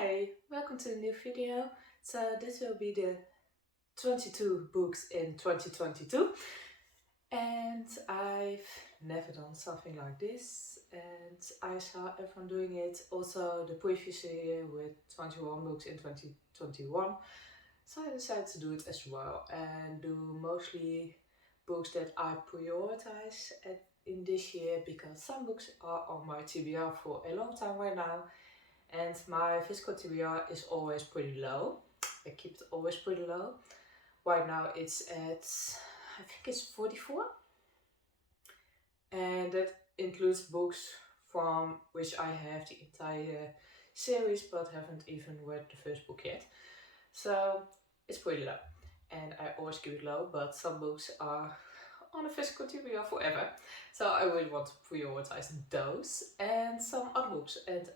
Hi, welcome to the new video. So this will be the 22 books in 2022 and I've never done something like this and I saw everyone doing it, also the previous year with 21 books in 2021. So I decided to do it as well and do mostly books that I prioritize in this year because some books are on my TBR for a long time right now. And my physical TBR is always pretty low. I keep it always pretty low. Right now it's at, I think it's 44. And that includes books from which I have the entire series but haven't even read the first book yet. So it's pretty low. And I always keep it low, but some books are on a physical TBR forever. So I really want to prioritize those and some other books. And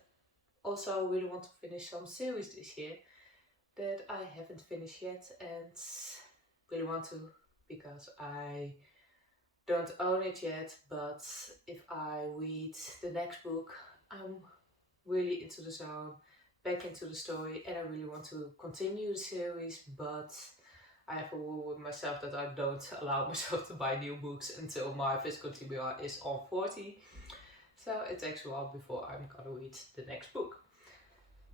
also really want to finish some series this year that I haven't finished yet and really want to because I don't own it yet, but if I read the next book I'm really into the zone, back into the story, and I really want to continue the series, but I have a rule with myself that I don't allow myself to buy new books until my physical TBR is on 40. So it takes a while before I'm gonna read the next book.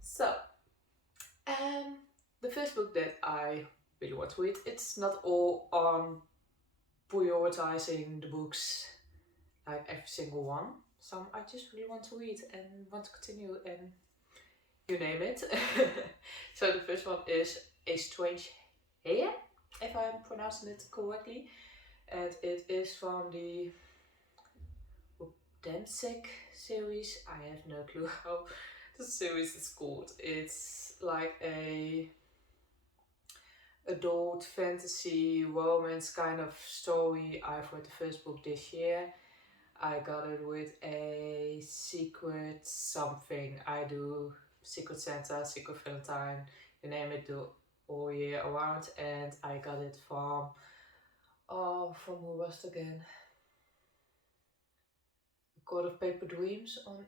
So, the first book that I really want to read, it's not all on prioritizing the books, like every single one. Some I just really want to read and want to continue and you name it. So the first one is A Strange Hair, if I'm pronouncing it correctly. And it is from the Dempsey series. I have no clue how the series is called. It's like a adult fantasy romance kind of story. I've read the first book this year. I got it with a secret something. I do Secret Santa, Secret Valentine, you name it, do all year around. And I got it from who was it again? God of Paper Dreams on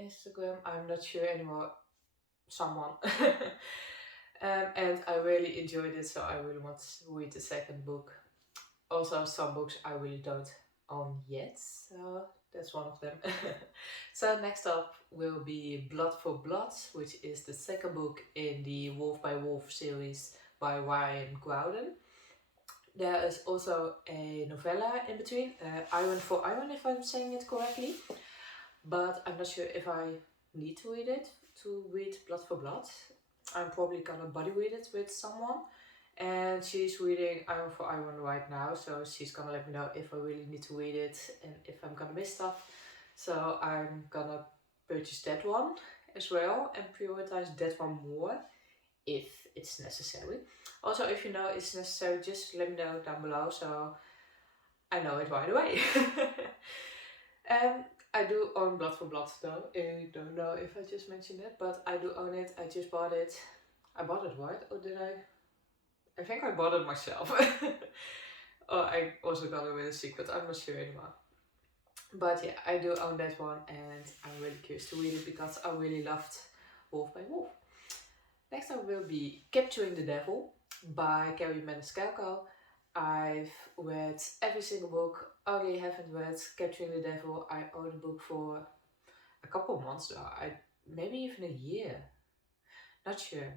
Instagram. I'm not sure anymore. Someone. And I really enjoyed it, so I really want to read the second book. Also, some books I really don't own yet, so that's one of them. So next up will be Blood for Blood, which is the second book in the Wolf by Wolf series by Ryan Grouden. There is also a novella in between, Iron for Iron, if I'm saying it correctly. But I'm not sure if I need to read it to read Blood for Blood. I'm probably gonna buddy read it with someone. And she's reading Iron for Iron right now, so she's gonna let me know if I really need to read it and if I'm gonna miss stuff. So I'm gonna purchase that one as well and prioritize that one more if it's necessary. Also, if you know it's necessary, just let me know down below so I know it right away. I do own Blood for Blood though. I don't know if I just mentioned it, but I do own it. I just bought it. I bought it, right? Or did I? I think I bought it myself. Or I also got it with a secret. I'm not sure anymore. But yeah, I do own that one and I'm really curious to read it because I really loved Wolf by Wolf. Next up will be Capturing the Devil by Carrie Maniscalco. I've read every single book, only haven't read Capturing the Devil. I own the book for a couple of months now, maybe even a year, not sure.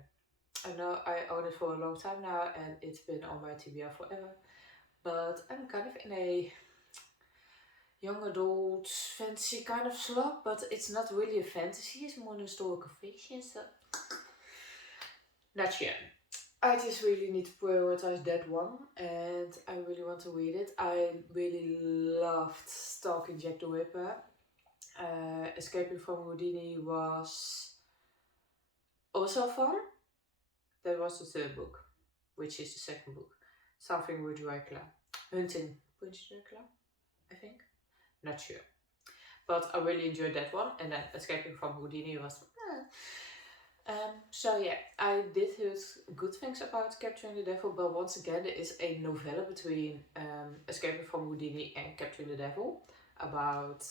I know I own it for a long time now and it's been on my TBR forever. But I'm kind of in a young adult fantasy kind of slump, but it's not really a fantasy, it's more an historical fiction, so not sure. I just really need to prioritize that one and I really want to read it. I really loved Stalking Jack the Ripper. Escaping from Houdini was also fun. That was the third book, which is the second book. Something with Dracula. Hunting Prince Dracula, I think. Not sure. But I really enjoyed that one. And then Escaping from Houdini was... so yeah, I did hear good things about Capturing the Devil, but once again there is a novella between Escaping from Houdini and Capturing the Devil about...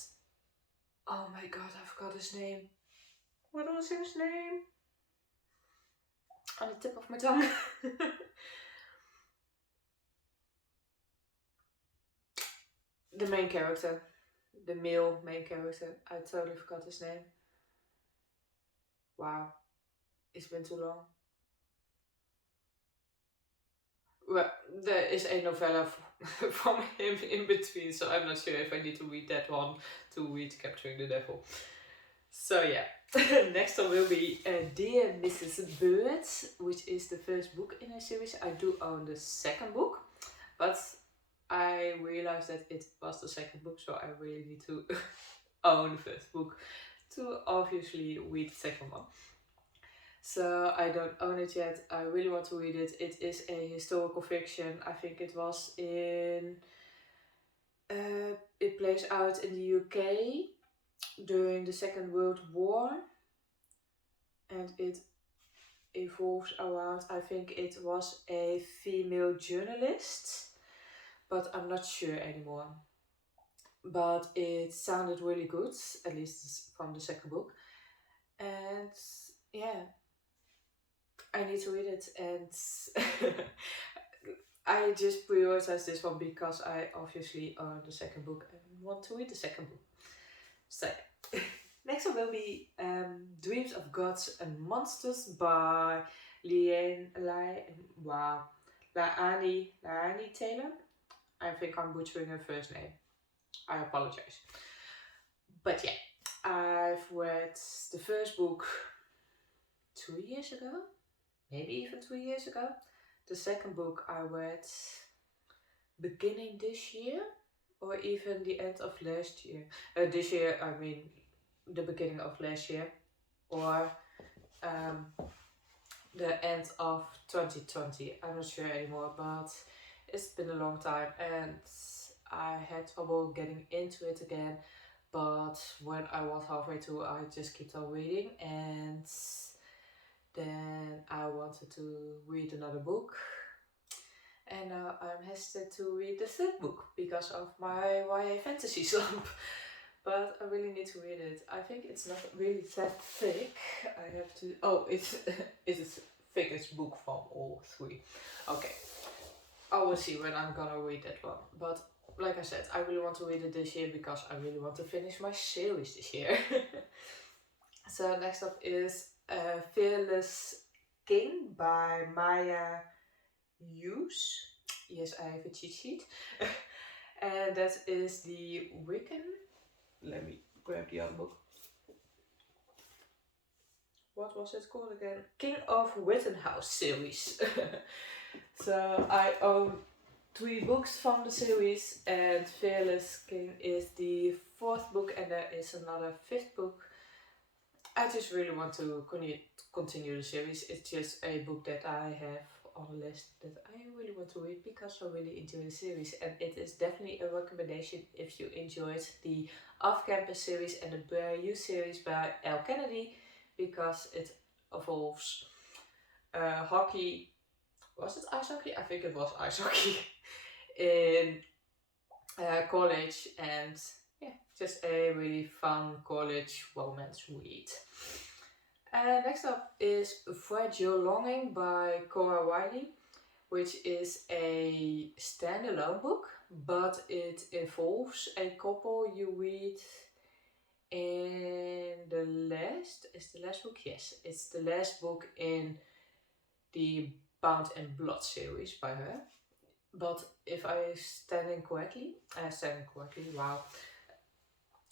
Oh my god, I forgot his name. What was his name? on the tip of my tongue. The main character. The male main character. I totally forgot his name. Wow. It's been too long. Well, there is a novella from him in between, so I'm not sure if I need to read that one to read Capturing the Devil. So yeah, next one will be Dear Mrs. Bird, which is the first book in a series. I do own the second book, but I realized that it was the second book, so I really need to own the first book to obviously read the second one. So I don't own it yet. I really want to read it. It is a historical fiction. I think it was in... it plays out in the UK during the Second World War. And it evolves around, I think it was a female journalist. But I'm not sure anymore. But it sounded really good, at least from the second book. And yeah, I need to read it, and I just prioritized this one because I obviously own the second book and want to read the second book. So next one will be Dreams of Gods and Monsters by Laini Taylor. I think I'm butchering her first name. I apologize. But yeah, I've read the first book 2 years ago, maybe even 3 years ago. The second book I read beginning this year, or even the end of last year. This year, I mean the beginning of last year, or the end of 2020. I'm not sure anymore, but it's been a long time and I had trouble getting into it again. But when I was halfway through, I just kept on reading, and then I wanted to read another book. And now I'm hesitant to read the third book because of my YA fantasy slump. But I really need to read it. I think it's not really that thick. I have to... Oh, it's the thickest book from all three. Okay. I will see when I'm gonna read that one. But like I said, I really want to read it this year because I really want to finish my series this year. So next up is Fearless King by Maya Hughes. Yes, I have a cheat sheet. And that is the Wiccan. Let me grab the other book. What was it called again? King of Rittenhouse series. So I own 3 books from the series, and Fearless King is the 4th book, and there is another 5th book. I just really want to continue the series. It's just a book that I have on the list that I really want to read because I really enjoy the series, and it is definitely a recommendation if you enjoyed the Off-Campus series and the Bear You series by L. Kennedy, because it involves hockey. Was it ice hockey? I think it was ice hockey in college, and yeah, just a really fun college romance read. Next up is Fragile Longing by Cora Wiley, which is a standalone book, but it involves a couple you read in the last... Is the last book? Yes, it's the last book in the Bound and Blood series by her. But if I stand correctly, wow.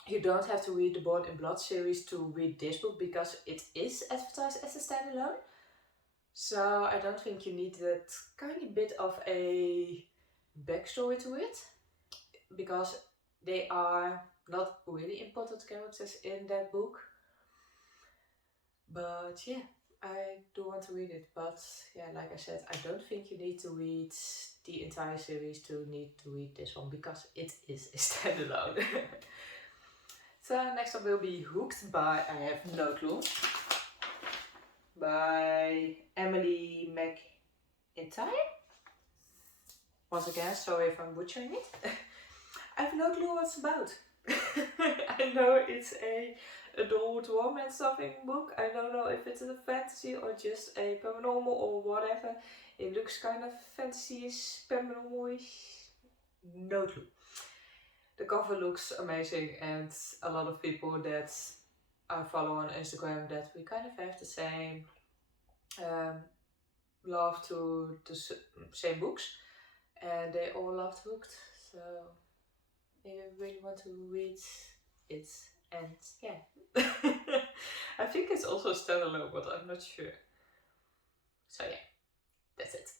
You don't have to read the Born in Blood series to read this book because it is advertised as a standalone. So I don't think you need that tiny bit of a backstory to it, because they are not really important characters in that book. But yeah, I do want to read it. But yeah, like I said, I don't think you need to read the entire series to need to read this one because it is a standalone. So next up will be Hooked by, I have no clue, by Emily McIntyre. Once again, sorry if I'm butchering it. I have no clue what it's about. I know it's a adult romance something book. I don't know if it's a fantasy or just a paranormal or whatever. It looks kind of fantasy-ish, paranormal-ish. No clue. The cover looks amazing, and a lot of people that I follow on Instagram that we kind of have the same love to the same books, and they all loved Hooked. So I really want to read it, and yeah. I think it's also standalone, but I'm not sure. So yeah, that's it.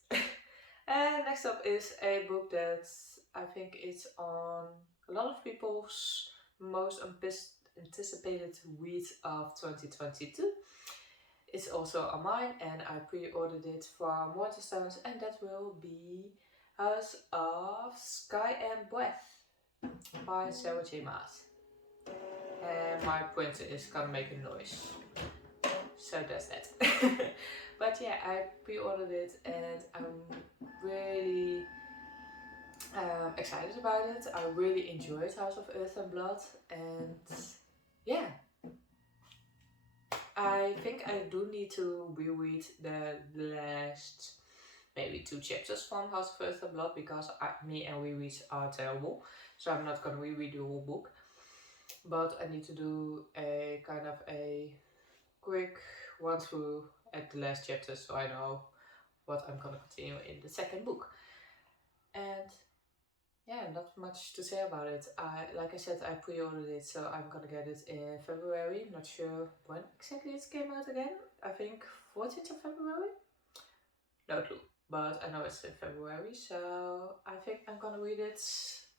And next up is a book that I think it's on a lot of people's most anticipated read of 2022. It's also on mine, and I pre-ordered it from Waterstones, and that will be House of Sky and Breath by Sarah J. Maas. And my printer is gonna make a noise, so that's that. But yeah, I pre-ordered it, and I'm really excited about it. I really enjoyed House of Earth and Blood, and yeah, I think I do need to reread the last maybe 2 chapters from House of Earth and Blood, because me and rereads are terrible, so I'm not gonna reread the whole book. But I need to do a kind of a quick run through at the last chapter, so I know what I'm gonna continue in the second book. And yeah, not much to say about it. Like I said, I pre-ordered it, so I'm gonna get it in February. Not sure when exactly it came out again. I think 14th of February? No clue. But I know it's in February, so I think I'm gonna read it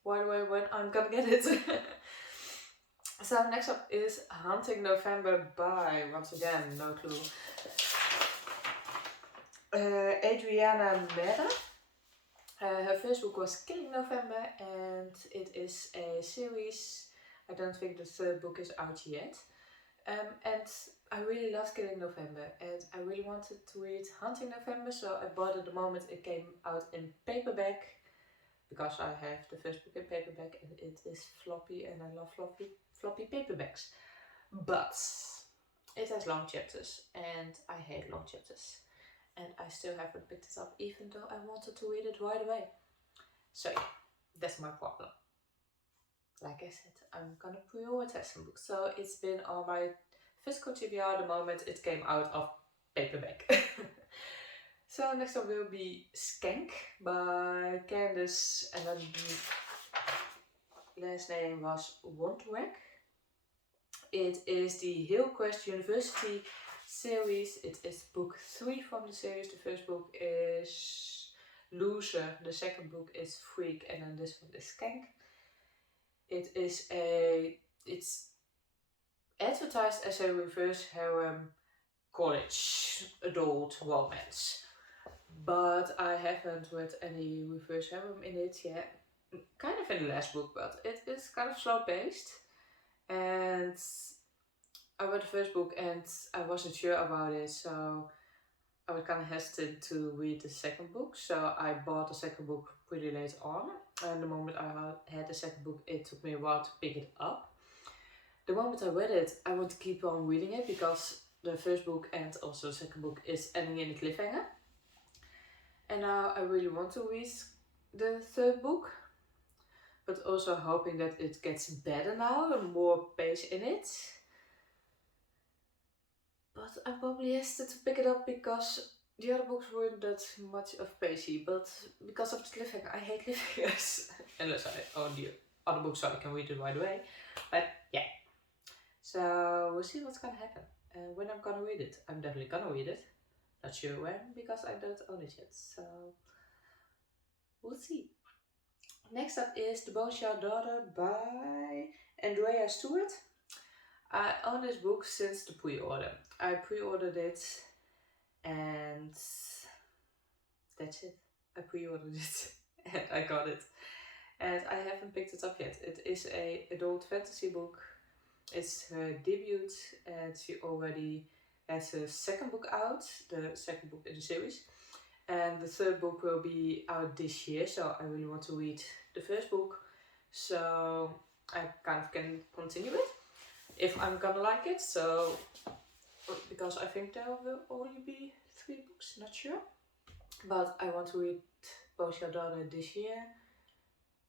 right away when I'm gonna get it. So next up is Hunting November by, once again, no clue, Adriana Mera. Her first book was Killing November, and it is a series. I don't think the third book is out yet. And I really loved Killing November, and I really wanted to read Hunting November, so I bought it the moment it came out in paperback, because I have the first book in paperback, and it is floppy, and I love floppy paperbacks. But it has long chapters, and I hate long chapters. And I still haven't picked it up, even though I wanted to read it right away. So yeah, that's my problem. Like I said, I'm gonna prioritize some books. So it's been on my physical TBR the moment it came out of paperback. So next up will be Skank by Candice, and then the last name was Wondweg. It is the Hillcrest University series. It is book 3 from the series. The first book is Loser, the second book is Freak, and then this one is Skank. It's advertised as a reverse harem college adult romance, but I haven't read any reverse harem in it yet. Kind of in the last book, but it is kind of slow paced, and I read the first book and I wasn't sure about it, so I was kind of hesitant to read the second book, so I bought the second book pretty late on, and the moment I had the second book, it took me a while to pick it up. The moment I read it, I want to keep on reading it, because the first book and also the second book is ending in a cliffhanger. And now I really want to read the third book, but also hoping that it gets better now and more pace in it. But I probably hesitate to pick it up because the other books weren't that much of pacey, but because of the cliffhanger, I hate cliffhangers. Unless I own the other books so I can read it right away. But yeah. So we'll see what's gonna happen. And when I'm gonna read it, I'm definitely gonna read it. Not sure when, because I don't own it yet. So we'll see. Next up is The Boscia Daughter by Andrea Stewart. I own this book since the pre-order. I pre-ordered it, and that's it. I pre-ordered it and I got it. And I haven't picked it up yet. It is an adult fantasy book. It's her debut, and she already has a second book out, the second book in the series. And the third book will be out this year, so I really want to read the first book. So I kind of can continue it if I'm gonna like it. So, because I think there will only be 3 books, not sure. But I want to read Boscia Daughter this year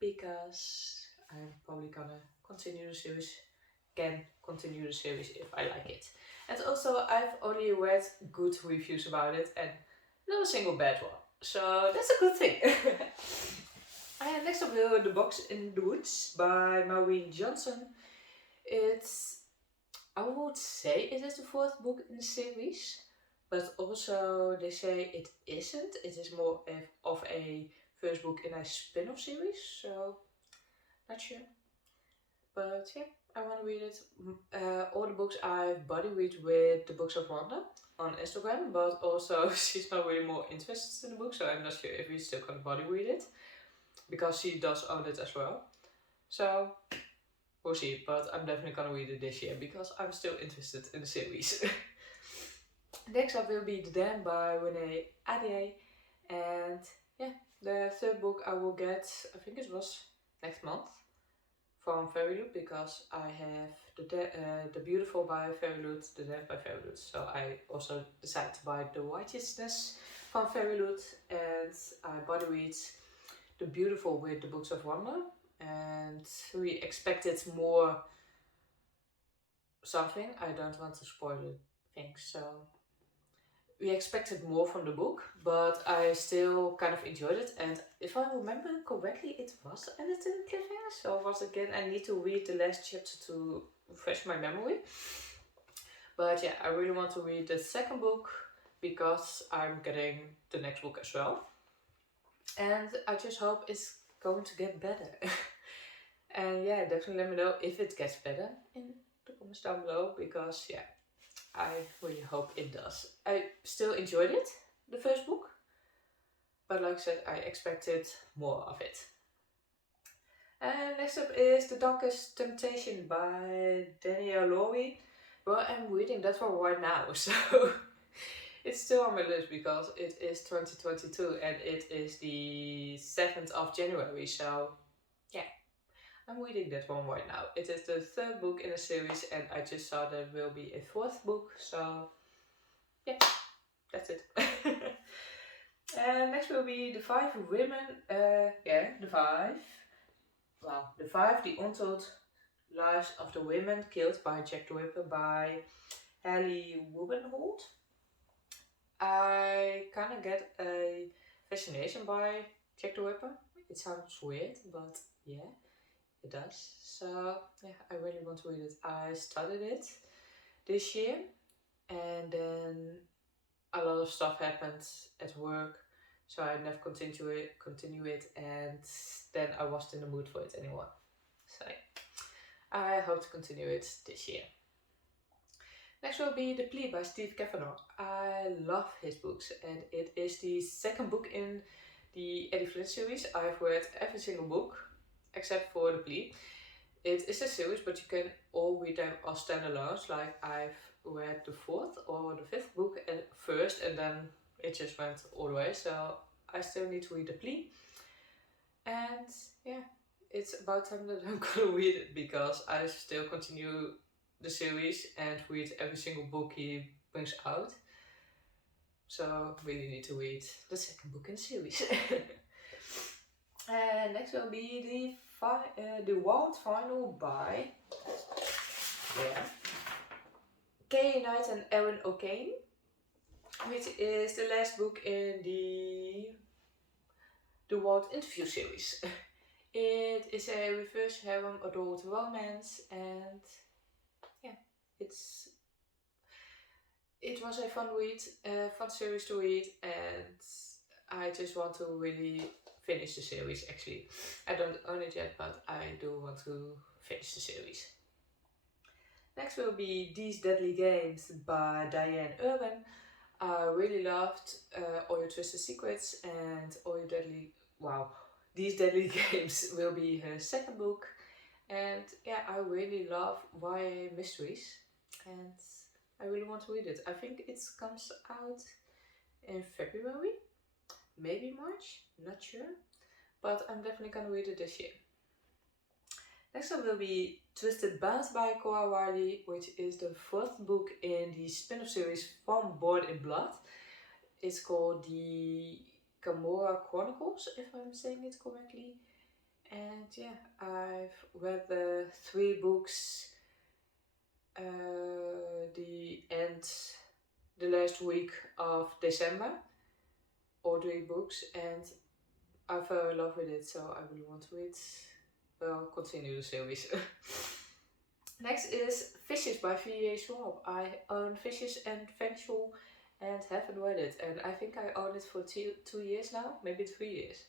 because I'm probably gonna continue the series. Can continue the series if I like it. And also, I've only read good reviews about it and not a single bad one. So that's a good thing. And next up, The Box in the Woods by Maureen Johnson. It's, I would say it is the 4th book in the series, but also they say it isn't. It is more of a first book in a spin-off series, so not sure. But yeah, I want to read it. All the books I've body read with the Books of Wonder on Instagram, but also she's not really more interested in the book, so I'm not sure if we still gonna body read it, because she does own it as well. So we'll see, but I'm definitely gonna read it this year because I'm still interested in the series. Next up will be The Dam by Renee Adier, and yeah, the 3rd book I will get, I think it was next month, from Fairyloot, because I have The Beautiful by Fairyloot, The Dam by Fairyloot, so I also decided to buy The Righteousness from Fairyloot, and I body read The Beautiful with the Books of Wonder, and we expected more something. I don't want to spoil things, so we expected more from the book, but I still kind of enjoyed it. And if I remember correctly, it was ended in a cliffhanger. So once again, I need to read the last chapter to refresh my memory. But yeah, I really want to read the 2nd book because I'm getting the next book as well. And I just hope it's going to get better. And yeah, definitely let me know if it gets better in the comments down below, because yeah, I really hope it does. I still enjoyed it, the 1st book, but like I said, I expected more of it. And next up is The Darkest Temptation by Danielle Lowry. Well, I'm reading that one right now, so it's still on my list because it is 2022 and it is the 7th of January, so yeah. I'm reading that one right now. It is the 3rd book in a series, and I just saw there will be a 4th book, so yeah, that's it. And next will be The 5 Women, The 5. Wow, The 5, The Untold Lives of the Women Killed by Jack the Ripper by Hallie Wubenholt. I kind of get a fascination by Jack the Ripper. It sounds weird, but yeah. It does. So yeah, I really want to read it. I started it this year, and then a lot of stuff happened at work, so I never continue it, and then I wasn't in the mood for it anymore. So I hope to continue it this year. Next will be ThePlea by Steve Kavanaugh. I love his books, and it is the 2nd book in the Eddie Flynn series. I've read every single book except for ThePlea. It is a series, but you can all read them as standalones. Like I've read the 4th or the 5th book first, and then it just went all the way. So I still need to read ThePlea. And yeah, it's about time that I'm gonna read it, because I still continue the series and read every single book he brings out. So really need to read the 2nd book in the series. And next will be the Wild Final by Kay Knight and Erin O'Kane, which is the last book in the Wild Interview series. It is a reverse harem adult romance, and yeah, it was a fun series to read, and I just want to really finish the series. Actually, I don't own it yet, but I do want to finish the series. Next will be These Deadly Games by Diane Urban. I really loved All Your Twisted Secrets and These Deadly Games will be her 2nd book. And yeah, I really love YA mysteries, and I really want to read it. I think it comes out in February, maybe March, not sure, but I'm definitely gonna read it this year. Next up will be Twisted Bounce by Cora Wiley, which is the fourth book in the spin-off series from Born in Blood. It's called the Gamora Chronicles, if I'm saying it correctly. And yeah, I've read the 3 books the last week of December, all 3 books, and I fell in love with it, so I really want to read, continue the series. Next is Fishes by V.A. Schwab. I own Fishes and Vengeful and haven't read it, and I think I own it for 2 years now, maybe 3 years.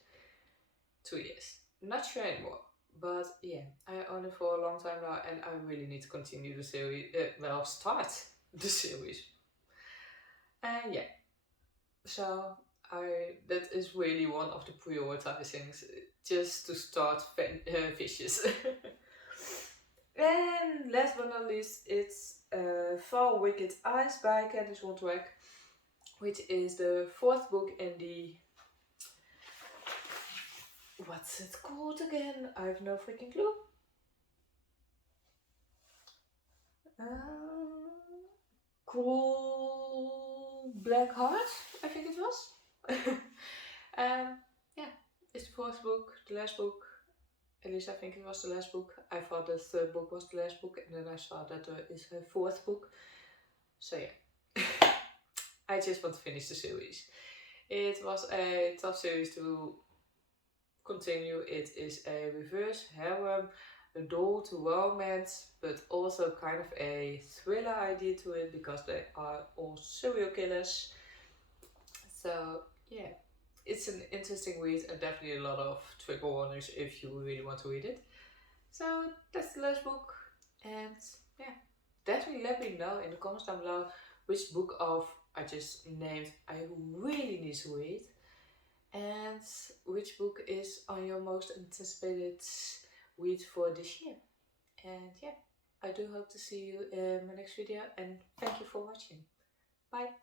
2 years. Not sure anymore. But yeah, I own it for a long time now, and I really need to continue the series. Start the series. And yeah, so that is really one of the prioritizings, just to start Fishes. And last but not least, it's Fall Wicked Eyes by Candice Wondrek, which is the 4th book in the... What's it called again? I have no freaking clue. Cool Black Heart, I think it was. Yeah, it's the 4th book, the last book. At least I think it was the last book. I thought the 3rd book was the last book, and then I saw that there is a 4th book. So yeah, I just want to finish the series. It was a tough series to continue. It is a reverse harem, adult romance, but also kind of a thriller idea to it, because they are all serial killers. So yeah, it's an interesting read, and definitely a lot of trigger warnings if you really want to read it. So that's the last book, and yeah, definitely let me know in the comments down below which book of I just named I really need to read, and which book is on your most anticipated read for this year. And yeah, I do hope to see you in my next video, and thank you for watching. Bye!